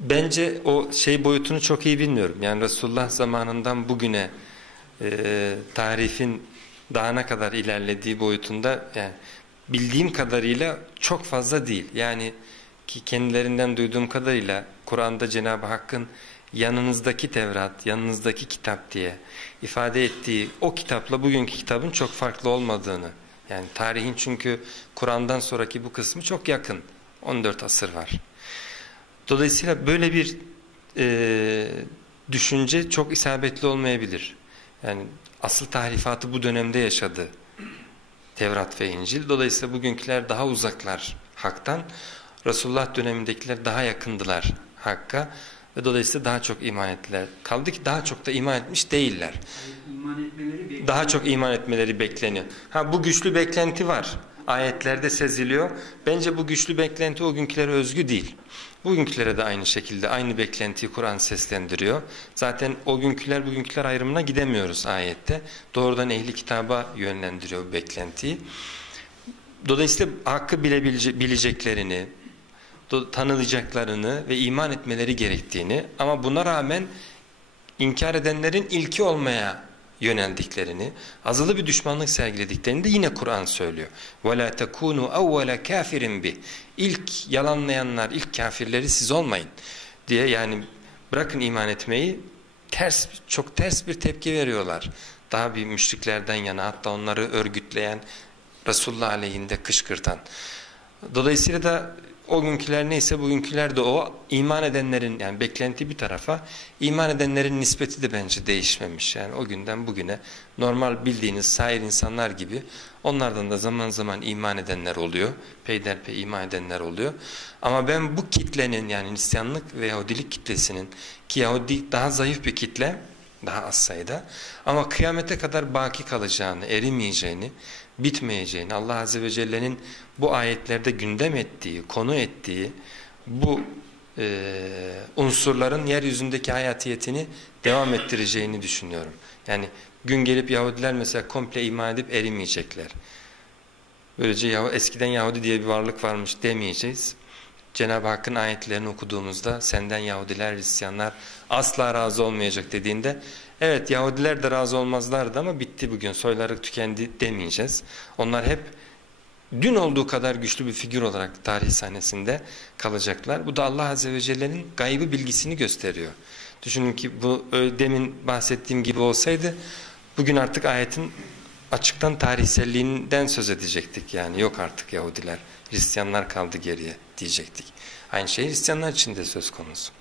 Bence o şey boyutunu çok iyi bilmiyorum. Yani Resulullah zamanından bugüne e, tarifin daha ne kadar ilerlediği boyutunda yani bildiğim kadarıyla çok fazla değil. Yani ki kendilerinden duyduğum kadarıyla Kur'an'da Cenab-ı Hakk'ın yanınızdaki Tevrat, yanınızdaki kitap diye ifade ettiği o kitapla bugünkü kitabın çok farklı olmadığını yani tarihin çünkü Kur'an'dan sonraki bu kısmı çok yakın. 14 asır var. Dolayısıyla böyle bir e, düşünce çok isabetli olmayabilir. Yani asıl tahrifatı bu dönemde yaşadı Tevrat ve İncil. Dolayısıyla bugünküler daha uzaklar Hak'tan. Resulullah dönemindekiler daha yakındılar Hakk'a ve dolayısıyla daha çok iman ettiler. Kaldı ki daha çok da iman etmiş değiller. İman etmeleri daha çok iman etmeleri bekleniyor. Ha bu güçlü beklenti var. Ayetlerde seziliyor. Bence bu güçlü beklenti o günkülere özgü değil. Bugünkülere de aynı şekilde aynı beklentiyi Kur'an seslendiriyor. Zaten o günküler bugünküler ayrımına gidemiyoruz ayette. Doğrudan ehli kitaba yönlendiriyor bu beklentiyi. Dolayısıyla hakkı bileceklerini, tanıyacaklarını ve iman etmeleri gerektiğini ama buna rağmen inkar edenlerin ilki olmaya yöneldiklerini, azılı bir düşmanlık sergilediklerini de yine Kur'an söylüyor. وَلَا تَكُونُوا اَوَّلَ كَافِرٍ بِهِ İlk yalanlayanlar, ilk kafirleri siz olmayın diye yani bırakın iman etmeyi ters, çok ters bir tepki veriyorlar. Daha bir müşriklerden yana hatta onları örgütleyen, Resulullah aleyhinde kışkırtan. Dolayısıyla da o günküler neyse bugünküler de o iman edenlerin yani beklenti bir tarafa iman edenlerin nispeti de bence değişmemiş. Yani o günden bugüne normal bildiğiniz sair insanlar gibi onlardan da zaman zaman iman edenler oluyor. Peyderpey iman edenler oluyor. Ama ben bu kitlenin yani Hristiyanlık ve Yahudilik kitlesinin ki Yahudi daha zayıf bir kitle daha az sayıda ama kıyamete kadar baki kalacağını, erimeyeceğini bitmeyeceğini, Allah Azze ve Celle'nin bu ayetlerde gündem ettiği, konu ettiği bu e, unsurların yeryüzündeki hayatiyetini devam ettireceğini düşünüyorum. Yani gün gelip Yahudiler mesela komple iman edip erimeyecekler. Böylece eskiden Yahudi diye bir varlık varmış demeyeceğiz. Cenab-ı Hakk'ın ayetlerini okuduğumuzda senden Yahudiler, Hristiyanlar asla razı olmayacak dediğinde Evet Yahudiler de razı olmazlardı ama bitti bugün soyları tükendi demeyeceğiz. Onlar hep dün olduğu kadar güçlü bir figür olarak tarih sahnesinde kalacaklar. Bu da Allah Azze ve Celle'nin gaybı bilgisini gösteriyor. Düşünün ki bu demin bahsettiğim gibi olsaydı bugün artık ayetin açıktan tarihselliğinden söz edecektik. Yani yok artık Yahudiler, Hristiyanlar kaldı geriye diyecektik. Aynı şey Hristiyanlar için de söz konusu.